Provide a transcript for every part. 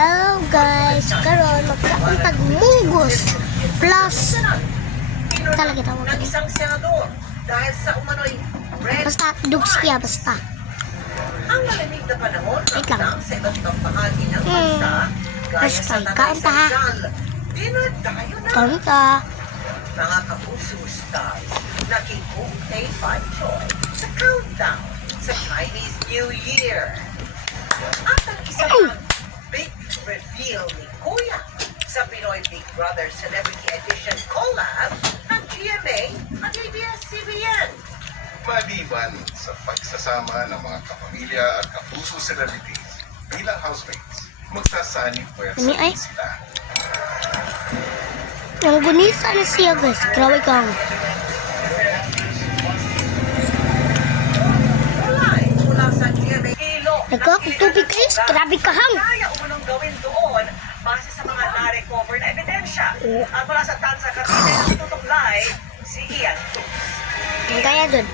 Hello guys, karon magkauntag munggos plus talaga tawag ng isang senador dahil sa umano'y red basta dugs kaya basta ang malamig na panahon Wait lang. ng sa iba't ibang bahagi ng bansa gaya First sa time, Tanay kaunta ha. Rizal. Dinadayo na kaunta mga kapuso stars na kikong A5 Joy sa countdown sa Chinese New Year. At ang isang big reveal ni Kuya sa Pinoy Big Brother Celebrity Edition collab ng GMA at ABS-CBN. Maliban sa pagsasama ng mga kapamilya at kapuso celebrities bilang housemates, magsasanib pa Ano ay? sila. yung gunisa na siya guys, grabe kang Live mula sa GMA Ilo. nagkakong tubig guys, grabe kahang Kaya umunong gawin doon base sa mga na-recover na ebidensya. At mula sa Tansa Cavite ang tutok live si Ian Tux. ang kaya dun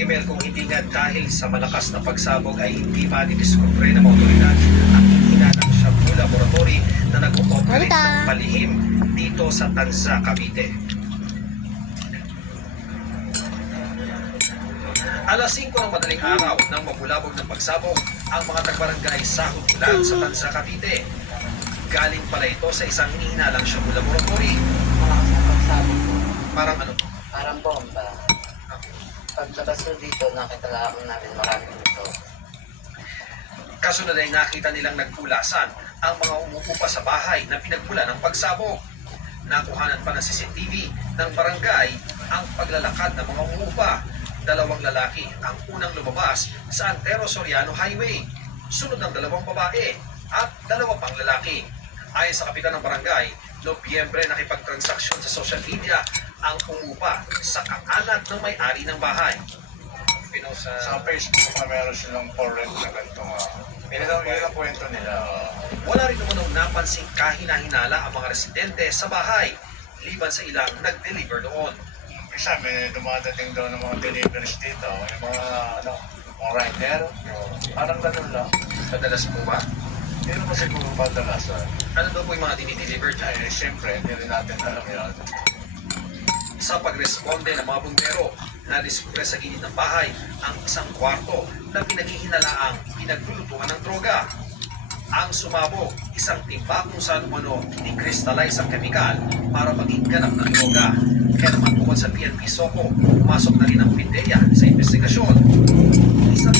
Email kung hindi nga dahil sa malakas na pagsabog ay hindi madidiskubre ng mga otoridad ang hinanang Shabu Laboratory na nag-ooperate Anta. ng palihim dito sa Tanza, Cavite. Alas 5 ng madaling araw nang mabulabog ng pagsabog ang mga tagbarangay sa Hutulan sa Tanza, Cavite. Galing pala ito sa isang hinalang Shabu Laboratory. Parang ano? Parang bomba. Paglabas ko dito, nakita lang namin maraming dito. Kasunod ay nakita nilang nagpulasan ang mga umuupa sa bahay na pinagmula ng pagsabog. Nakuhanan pa ng CCTV ng barangay ang paglalakad ng mga umuupa. 2 lalaki ang unang lumabas sa Antero Soriano Highway. Sunod ng 2 babae at 2 pang lalaki. Ayon sa kapitan ng barangay, Nobyembre nakipagtransaksyon sa social media ang umupa sa kaanak ng may-ari ng bahay. Sa Facebook na meron silang for rent na ganito nga. Yun ang kwento nila. Wala rin naman napansing kahina-hinala ang mga residente sa bahay, liban sa ilang nag-deliver doon. Isa, may dumadating daw ng mga deliveries dito. Yung mga rider. Parang ganun lang. Madalas po ba? Hindi naman siguro padalasan. Ano daw po yung mga dinideliver dyan? Eh, siyempre, hindi rin natin alam yan. Sa pagresponde ng mga bumbero, nadiskubre sa gilid ng bahay ang isang kwarto na pinaghihinalaang pinaglulutuan ng droga. Ang sumabog, isang timba kung saan umano i-crystallize ang kemikal para maging ganap ng droga. Kaya naman bukod sa PNP Soko, pumasok na rin ang PIDEA sa investigasyon. Isang